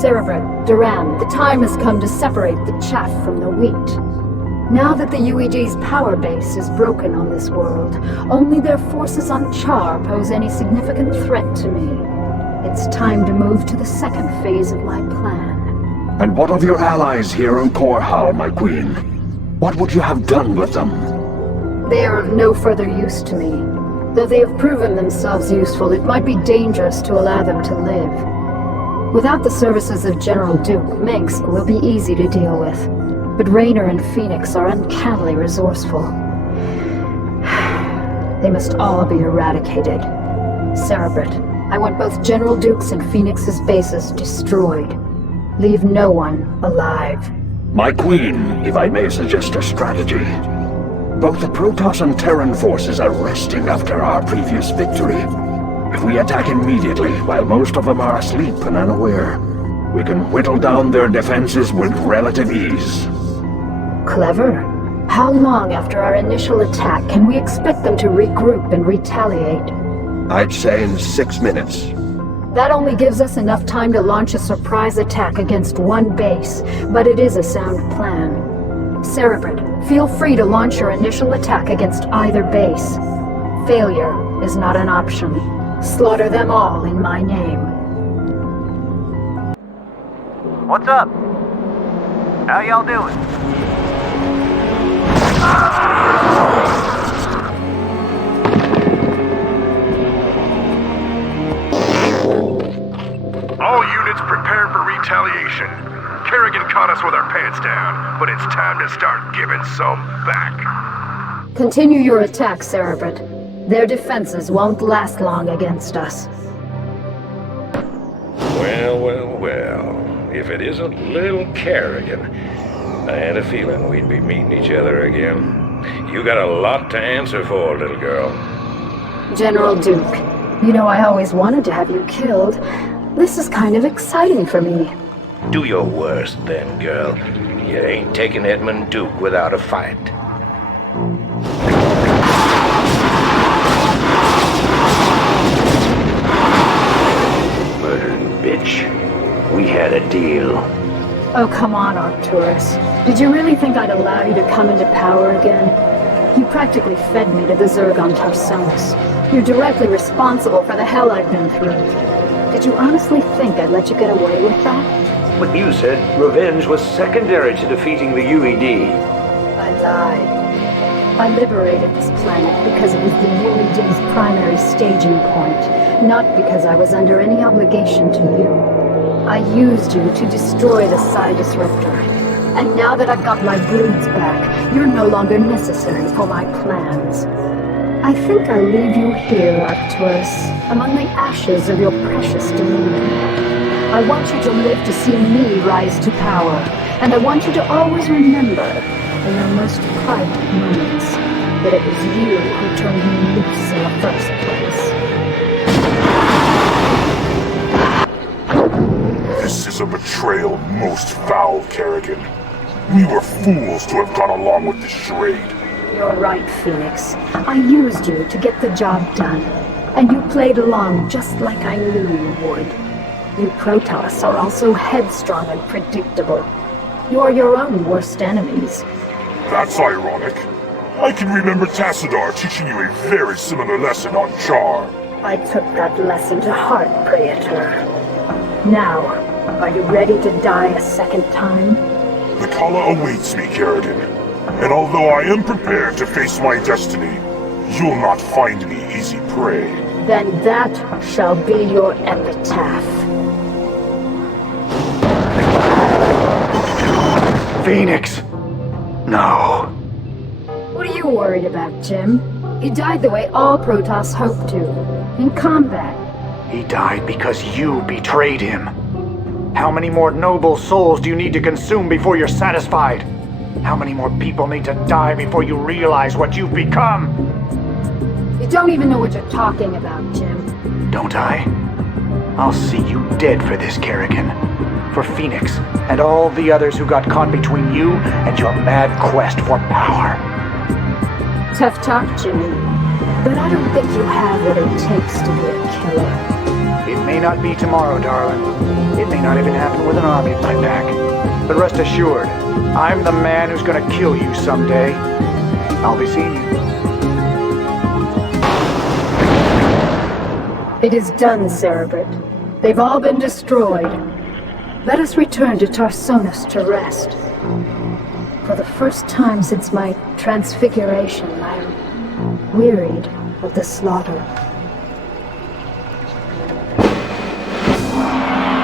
Cerebrin, Duran, the time has come to separate the chaff from the wheat. Now that the UED's power base is broken on this world, only their forces on Char pose any significant threat to me. It's time to move to the second phase of my plan. And what of your allies here on Korhal, my queen? What would you have done with them? They are of no further use to me. Though they have proven themselves useful, it might be dangerous to allow them to live. Without the services of General Duke, Minsk will be easy to deal with. But Raynor and Phoenix are uncannily resourceful. They must all be eradicated. Cerebrit, I want both General Duke's and Phoenix's bases destroyed. Leave no one alive. My queen, if I may suggest a strategy. Both the Protoss and Terran forces are resting after our previous victory. If we attack immediately, while most of them are asleep and unaware, we can whittle down their defenses with relative ease. Clever. How long after our initial attack can we expect them to regroup and retaliate? I'd say in 6 minutes. That only gives us enough time to launch a surprise attack against one base, but it is a sound plan. Cerebrit, feel free to launch your initial attack against either base. Failure is not an option. Slaughter them all in my name. What's up? How y'all doing? All units prepare for retaliation. Kerrigan caught us with our pants down, but it's time to start giving some back. Continue your attack, Cerebrit. Their defenses won't last long against us. Well. If it isn't little Kerrigan. I had a feeling we'd be meeting each other again. You got a lot to answer for, little girl. General Duke, you know I always wanted to have you killed. This is kind of exciting for me. Do your worst then, girl. You ain't taking Edmund Duke without a fight. Murdering bitch. We had a deal. Oh, come on, Arcturus. Did you really think I'd allow you to come into power again? You practically fed me to the Zerg on Tarsonis. You're directly responsible for the hell I've been through. Did you honestly think I'd let you get away with that? But you said revenge was secondary to defeating the UED. I lied. I liberated this planet because it was the UED's primary staging point, not because I was under any obligation to you. I used you to destroy the Psi Disruptor. And now that I've got my broods back, you're no longer necessary for my plans. I think I'll leave you here, Arcturus, among the ashes of your precious dominion. I want you to live to see me rise to power, and I want you to always remember, in your most private moments, that it was you who turned me loose in the first place. This is a betrayal most foul, Kerrigan. We were fools to have gone along with this charade. You're right, Phoenix. I used you to get the job done, and you played along just like I knew you would. You Protoss are also headstrong and predictable. You're your own worst enemies. That's ironic. I can remember Tassadar teaching you a very similar lesson on Char. I took that lesson to heart, Praetor. Now, are you ready to die a second time? The Kala awaits me, Kerrigan. And although I am prepared to face my destiny, you'll not find me easy prey. Then that shall be your epitaph. Phoenix! No. What are you worried about, Jim? He died the way all Protoss hoped to, in combat. He died because you betrayed him. How many more noble souls do you need to consume before you're satisfied? How many more people need to die before you realize what you've become? You don't even know what you're talking about, Jim. Don't I? I'll see you dead for this, Kerrigan. For Phoenix, and all the others who got caught between you and your mad quest for power. Tough talk, Jimmy. But I don't think you have what it takes to be a killer. It may not be tomorrow, darling. It may not even happen with an army at my back. But rest assured, I'm the man who's gonna kill you someday. I'll be seeing you. It is done, Cerebrit. They've all been destroyed. Let us return to Tarsonis to rest. For the first time since my transfiguration, I'm wearied of the slaughter.